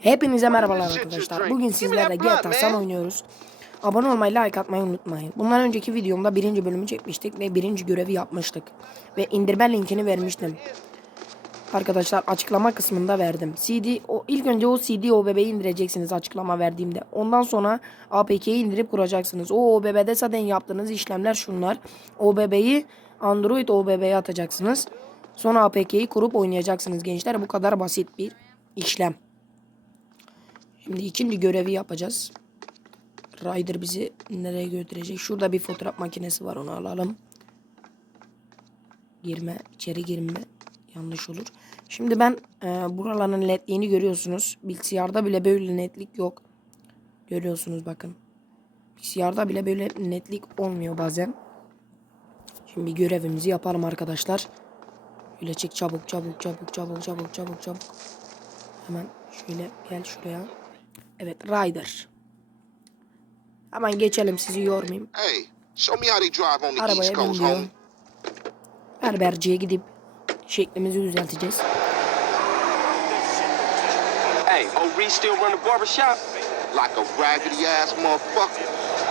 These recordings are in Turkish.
Hepinize merhabalar arkadaşlar. Bugün sizlerle GTA San oynuyoruz. Abone olmayı, like atmayı unutmayın. Bundan önceki videomda birinci bölümü çekmiştik ve birinci görevi yapmıştık. Ve indirme linkini vermiştim. Arkadaşlar açıklama kısmında verdim. CD o ilk önce o CD o bebeği indireceksiniz açıklama verdiğimde. Ondan sonra APK'yi indirip kuracaksınız. O OBB'de zaten yaptığınız işlemler şunlar. O bebeği Android OBB'ye atacaksınız. Sonra APK'yi kurup oynayacaksınız gençler. Bu kadar basit bir işlem. Şimdi ikinci görevi yapacağız. Ryder bizi nereye götürecek? Şurada bir fotoğraf makinesi var onu alalım. Girme, içeri girme yanlış olur. Şimdi ben e, buraların netliğini görüyorsunuz. Bilgisayarda bile böyle netlik yok. Görüyorsunuz bakın. Bilgisayarda bile böyle netlik olmuyor bazen. Şimdi görevimizi yapalım arkadaşlar. Şöyle çık çabuk çabuk çabuk çabuk çabuk çabuk çabuk. Hemen şöyle gel şuraya. Evet Ryder. Hemen geçelim sizi yormayayım. Hey, show me how they drive on the Arabaya East Coast, homie. Berberciye gidip şeklimizi düzelteceğiz. Hey, Reese still run the barber shop? Like a raggedy ass motherfucker.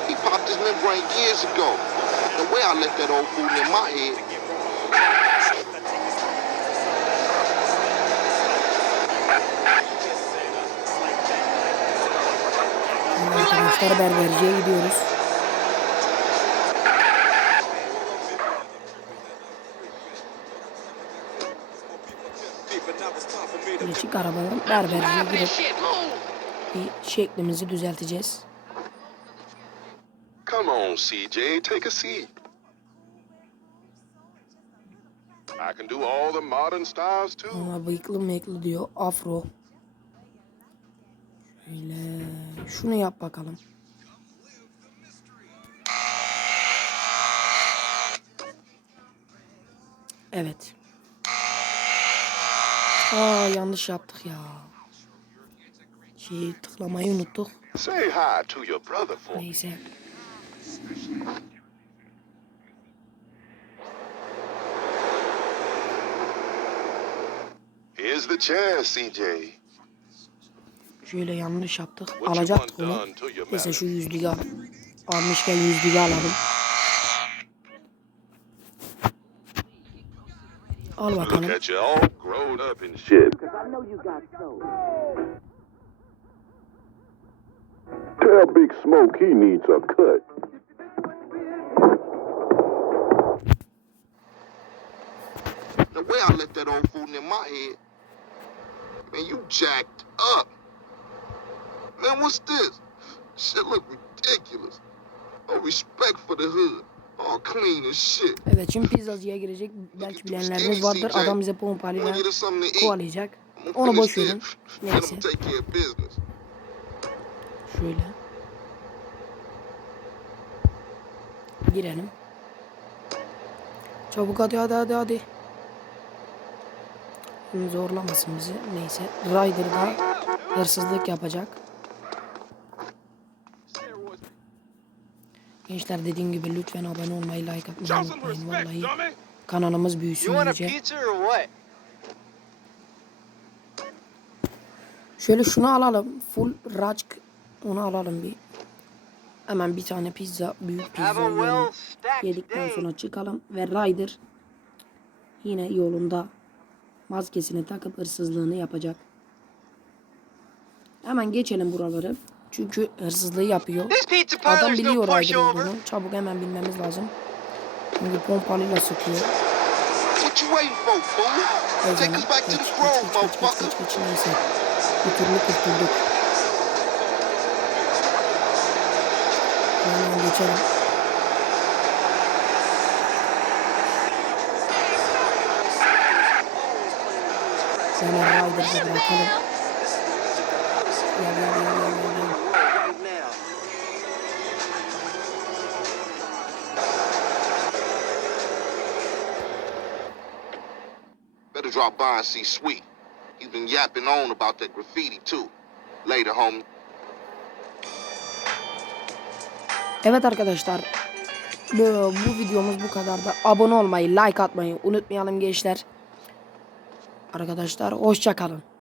He popped his membrane years ago. The way I left that old fool in my head. Arkadaşlar berberciye gidiyoruz. Şimdi arabadan berberciye gidip bir şeklimizi düzelteceğiz. Come on, CJ, take a seat. I can do all the modern styles too. Ama bıyıklı mıyıklı diyor. Afro. Şöyle. Şunu yap bakalım. Evet. Aa yanlış yaptık ya. Şeyi tıklamayı unuttuk. Neyse. Here's the chance, CJ. Şöyle yanlış yaptık. Alacaktık onu. Neyse şu yüzlüğü al. Almışken yüzlüğü alalım. Al bakalım. Tell Big Smoke he needs a cut. The way I let that old fool in my head, man, you jacked up. Man, what's this? Shit look ridiculous. No respect for the hood. All clean as shit. Evet şimdi pizzacıya girecek. Belki bilenleriniz vardır. Adam bize pompalıyla kovalayacak. Onu boş verin. and Neyse. Şöyle. Girelim. Çabuk hadi hadi hadi hadi. Zorlamasın bizi. Neyse. Ryder da hırsızlık yapacak. Gençler dediğim gibi lütfen abone olmayı, like atmayı unutmayın. Vallahi kanalımız büyüsün iyice. Şöyle şunu alalım. Full rajk. Onu alalım bir. Hemen bir tane pizza, büyük pizza yiyelim. Yedikten sonra çıkalım ve Ryder yine yolunda maskesini takıp hırsızlığını yapacak. Hemen geçelim buraları. Çünkü hırsızlığı yapıyor. Adam biliyor no Ryder pushover. olduğunu. Çabuk hemen bilmemiz lazım. Çünkü pompalıyla sıkıyor. To geç, the geç, grove, geç, geç, geç, motherfucker. geç, geç, neyse. Bir türlü kurtulduk. Hemen geçelim. Hemen Ryder'da bırakalım. Better drop by and see Sweet. He's been yapping on about that graffiti too. Later, homie. Evet arkadaşlar. Bu, bu videomuz bu kadar da. Abone olmayı, like atmayı unutmayalım gençler. Arkadaşlar hoşça kalın.